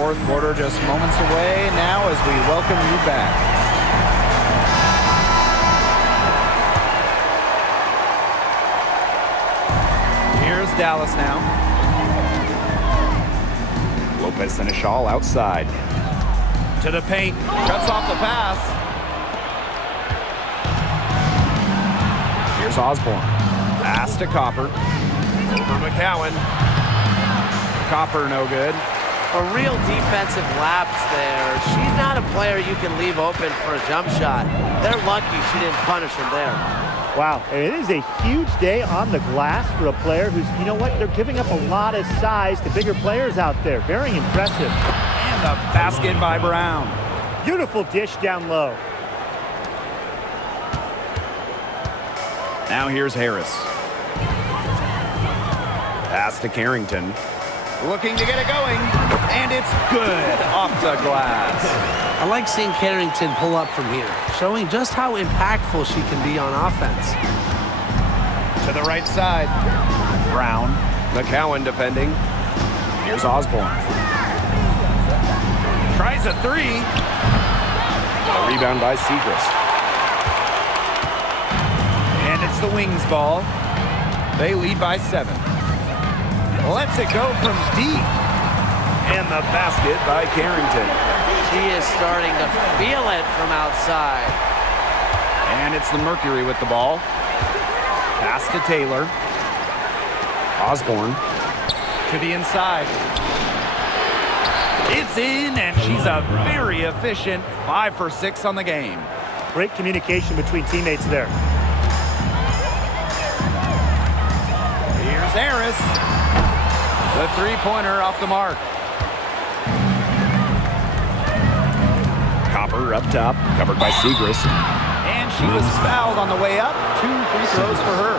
Fourth quarter just moments away now as we welcome you back. Here's Dallas now. Lopez Seneschal outside. To the paint. Cuts off the pass. Here's Osborne. Pass to Copper. Over McCowan. Copper no good. A real defensive lapse there. She's not a player you can leave open for a jump shot. They're lucky she didn't punish him there. Wow, it is a huge day on the glass for a player who's, you know what, they're giving up a lot of size to bigger players out there. Very impressive. And the basket by Brown. Beautiful dish down low. Now here's Harris. Pass to Carrington. Looking to get it going. And it's good off the glass. I like seeing Carrington pull up from here, showing just how impactful she can be on offense. To the right side. Brown. McCowan defending. Here's Osborne. Tries a three. A rebound by Segrist. And it's the Wings ball. They lead by 7. Lets it go from deep. And the basket by Carrington. She is starting to feel it from outside. And it's the Mercury with the ball. Pass to Taylor. Osborne. To the inside. It's in, and she's a very efficient 5 for 6 on the game. Great communication between teammates there. Here's Harris. The three-pointer off the mark. Copper up top, covered by Segrist. And she was fouled on the way up. 2 free throws for her.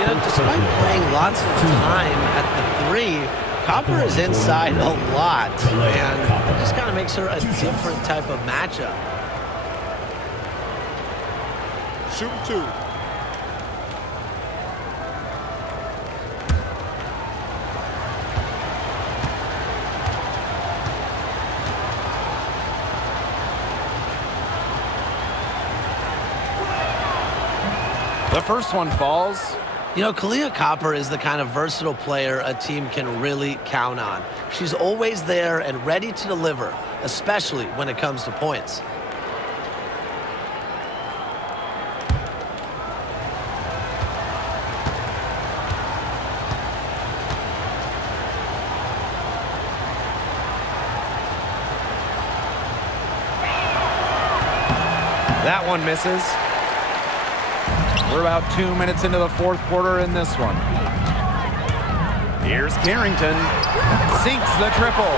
You know, despite playing lots of time at the 3, Copper is inside a lot, and it just kind of makes her a different type of matchup. Shooting 2. The first one falls. You know, Kalia Copper is the kind of versatile player a team can really count on. She's always there and ready to deliver, especially when it comes to points. That one misses. We're about 2 minutes into the fourth quarter in this one. Here's Carrington. Sinks the triple.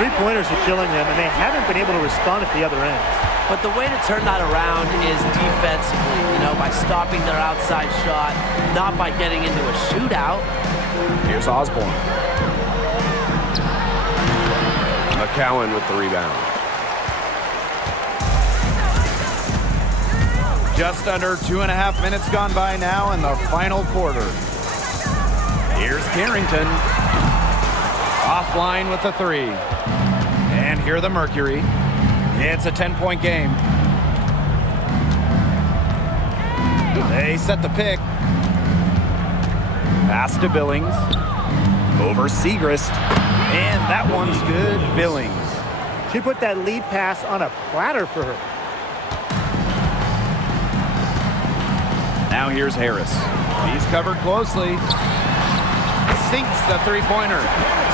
Three-pointers are killing them, and they haven't been able to respond at the other end. But the way to turn that around is defensively, you know, by stopping their outside shot, not by getting into a shootout. Here's Osborne. McCowan with the rebound. Just under 2.5 minutes gone by now in the final quarter. Here's Carrington. Offline with the 3. And here the Mercury. It's a 10-point game. They set the pick. Pass to Billings. Over Segrist. And that one's good. Billings. She put that lead pass on a platter for her. Now here's Harris. He's covered closely. Sinks the three-pointer.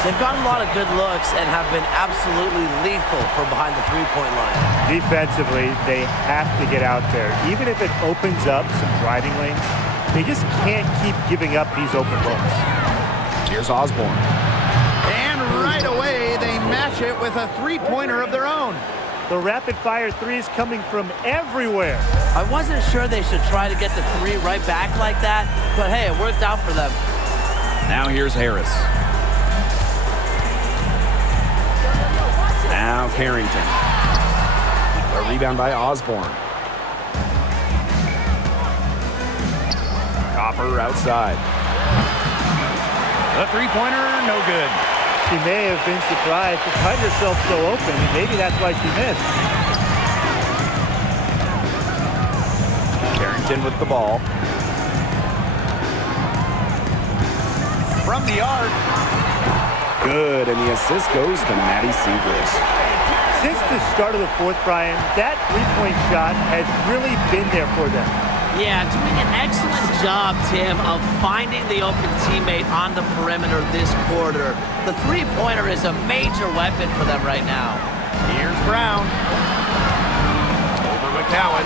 They've gotten a lot of good looks and have been absolutely lethal from behind the three-point line. Defensively, they have to get out there. Even if it opens up some driving lanes, they just can't keep giving up these open looks. Here's Osborne. And right away, they match it with a three-pointer of their own. The rapid-fire 3 is coming from everywhere. I wasn't sure they should try to get the 3 right back like that, but hey, it worked out for them. Now here's Harris. Now Carrington. A rebound by Osborne. Copper outside. The three-pointer, no good. She may have been surprised to find herself so open, and maybe that's why she missed. Carrington with the ball. From the arc. Good, and the assist goes to Maddie Segrist. Since the start of the fourth, Brian, that three-point shot has really been there for them. Yeah, doing an excellent job, Tim, of finding the open teammate on the perimeter this quarter. The three-pointer is a major weapon for them right now. Here's Brown. Over McCowan.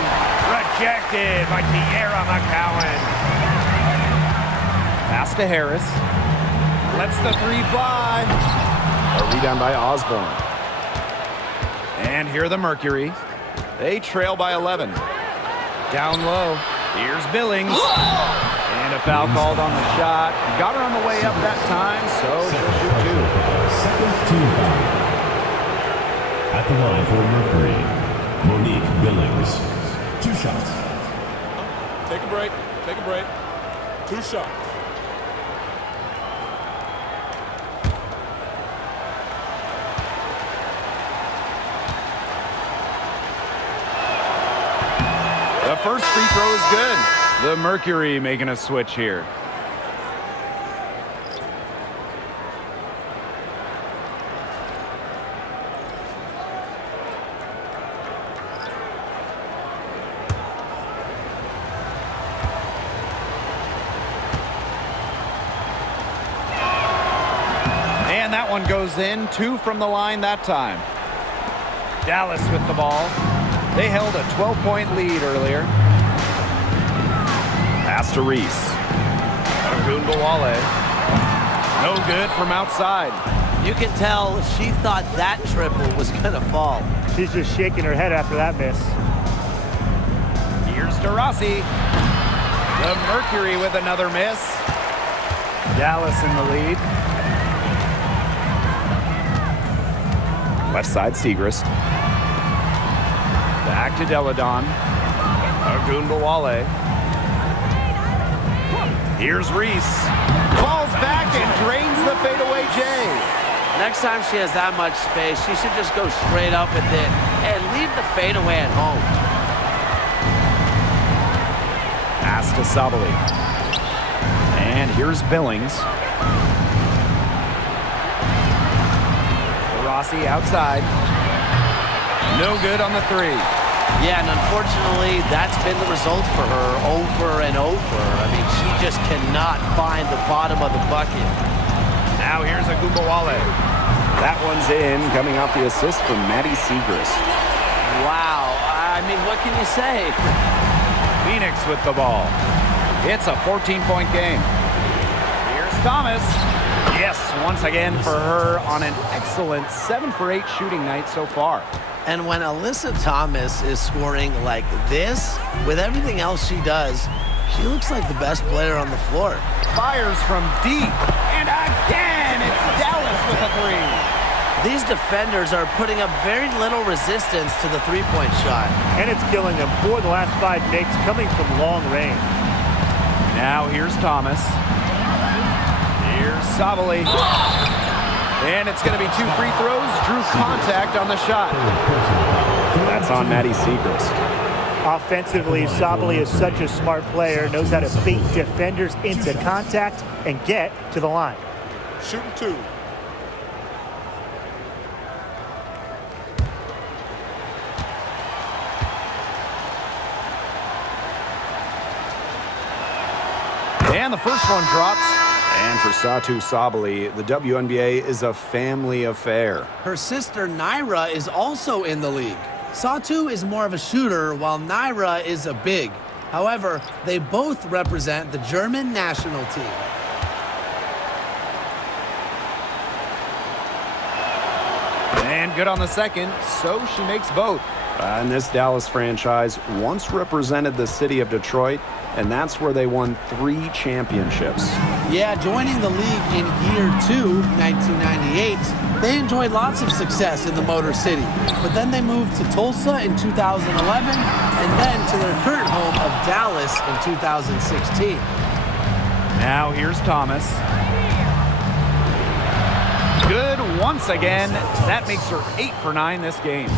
Rejected by Tierra McCowan. Pass to Harris. Lets the three fly. A rebound by Osborne. And here the Mercury. They trail by 11. Down low. Here's Billings. And a foul called on the shot. Got her on the way up that time, so she'll shoot two. Second team foul. At the line for Mercury, Monique Billings. 2 shots. Take a break. Take a break. 2 shots. The first free throw is good. The Mercury making a switch here. And that one goes in. 2 from the line that time. Dallas with the ball. They held a 12-point lead earlier. Pass to Reese. Ogunbowale. No good from outside. You can tell she thought that triple was going to fall. She's just shaking her head after that miss. Here's DeRossi. The Mercury with another miss. Dallas in the lead. Left side, Segrist. Back to Deladon. Ogunbowale. Here's Reese. Falls back and drains the fadeaway J. Next time she has that much space, she should just go straight up with it and leave the fadeaway at home. Pass to Sabali. And here's Billings. Rossi outside. No good on the three. Yeah, and unfortunately, that's been the result for her over and over. I mean, she just cannot find the bottom of the bucket. Now here's Ogunbowale. That one's in, coming off the assist from Maddie Segrist. Wow. I mean, what can you say? Phoenix with the ball. It's a 14-point game. Here's Thomas. Yes, once again for her on an excellent 7 for 8 shooting night so far. And when Alyssa Thomas is scoring like this, with everything else she does, she looks like the best player on the floor. Fires from deep. And again, it's Dallas with a three. These defenders are putting up very little resistance to the three-point shot. And it's killing them. 4 of the last 5 makes coming from long range. Now here's Thomas. Here's Sabali. And it's going to be 2 free throws. Drew contact on the shot. That's on Maddie Segrist. Offensively, Sabali is such a smart player, knows how to bait defenders into contact and get to the line. Shooting 2. And the first one drops. And for Satu Sabali, the WNBA is a family affair. Her sister Naira is also in the league. Satu is more of a shooter, while Naira is a big. However, they both represent the German national team. And good on the second, so she makes both. And this Dallas franchise once represented the city of Detroit, and that's where they won 3 championships. Yeah, joining the league in year 2, 1998, they enjoyed lots of success in the Motor City. But then they moved to Tulsa in 2011, and then to their current home of Dallas in 2016. Now here's Thomas. Good once again. That makes her 8 for 9 this game.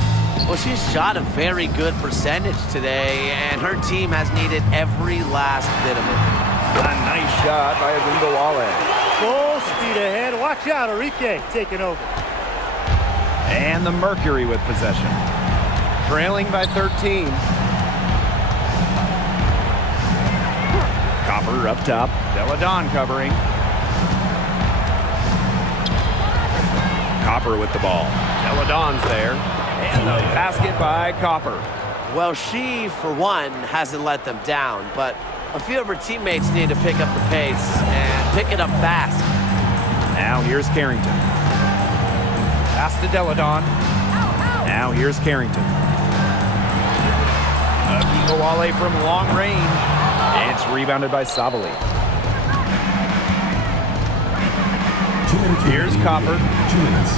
Well, she's shot a very good percentage today, and her team has needed every last bit of it. A nice shot by Agumbawale. Full speed ahead. Watch out, Enrique taking over. And the Mercury with possession. Trailing by 13. Copper up top. Deladon covering. Copper with the ball. Deladon's there. And the basket by Copper. Well, she, for one, hasn't let them down, but a few of her teammates need to pick up the pace and pick it up fast. Now here's Carrington. Pass to Deladon. Now here's Carrington. Agumbawale from long range. It's rebounded by Sabali. 2 minutes. Here's Copper. 2 minutes.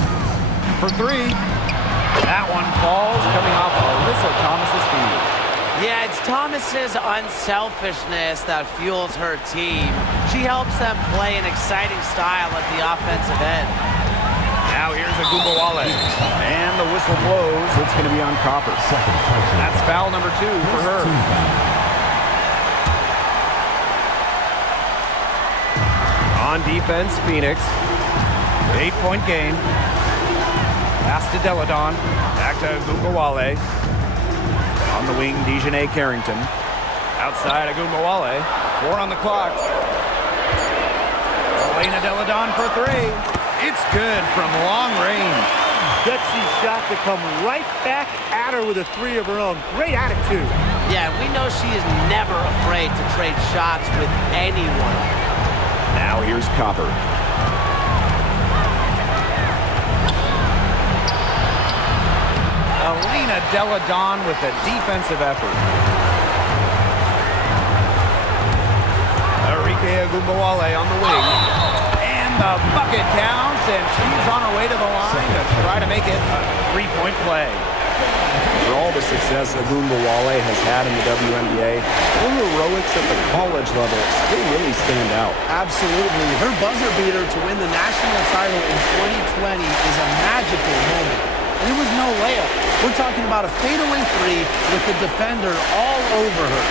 For 3. That one falls, coming off Alyssa Thomas's feet. Yeah, it's Thomas's unselfishness that fuels her team. She helps them play an exciting style at the offensive end. Now here's Agumbawale. And the whistle blows. It's going to be on Copper. Second personal That's foul number 2 for her. Team foul. On defense, Phoenix. 8-point game. Pass to Deladon. Back to Agumbawale. On the wing, Dejanay Carrington. Outside Agumbawale. 4 on the clock. Elena Deladon for 3. It's good from long range. Gutsy shot to come right back at her with a 3 of her own. Great attitude. Yeah, we know she is never afraid to trade shots with anyone. Now here's Copper. Elena Deladon with a defensive effort. Enrique Agumbawale on the wing. And the bucket counts, and she's on her way to the line to try to make it a 3-point play. For all the success Agumbawale has had in the WNBA, her heroics at the college level still really stand out. Absolutely. Her buzzer beater to win the national title in 2020 is a magical moment. And it was no layup. We're talking about a fadeaway 3 with the defender all over her.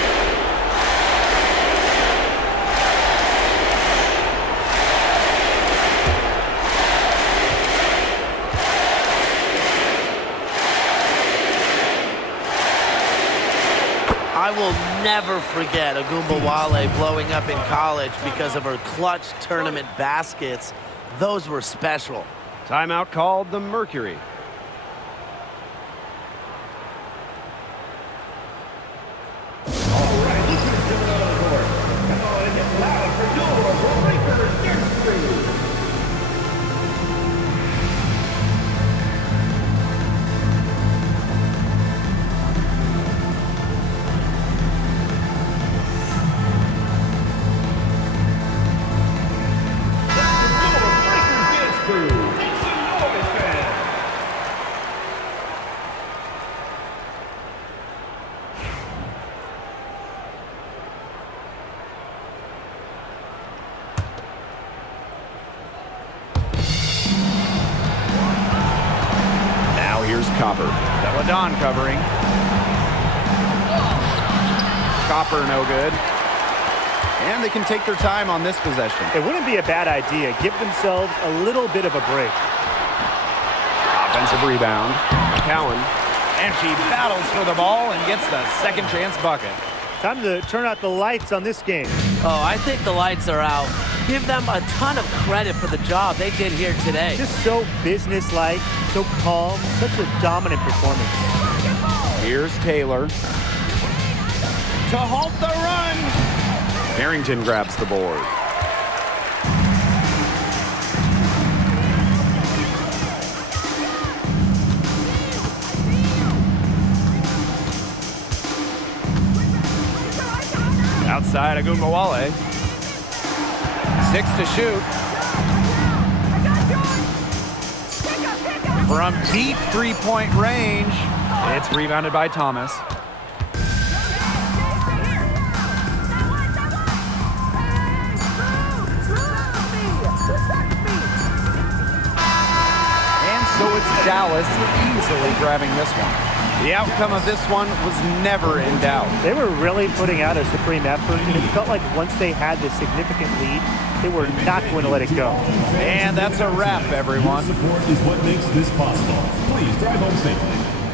I will never forget Agumbawale blowing up in college because of her clutch tournament baskets. Those were special. Timeout called the Mercury. All right, listen to the other court. Come on and get loud for your Lakers dance crew. Here's Copper. Deladon covering. Copper no good. And they can take their time on this possession. It wouldn't be a bad idea. Give themselves a little bit of a break. Offensive rebound. McCowan. And she battles for the ball and gets the second chance bucket. Time to turn out the lights on this game. Oh, I think the lights are out. Give them a ton of credit for the job they did here today. Just so businesslike, so calm, such a dominant performance. Here's Taylor. To halt the run. Carrington grabs the board. Outside Agumbawale. 6 to shoot. From deep three-point range. It's rebounded by Thomas. Dallas easily grabbing this one. The outcome of this one was never in doubt. They were really putting out a supreme effort, and it felt like once they had this significant lead, they were not going to let it go. And that's a wrap, everyone. Your support is what makes this possible. Please drive home safely.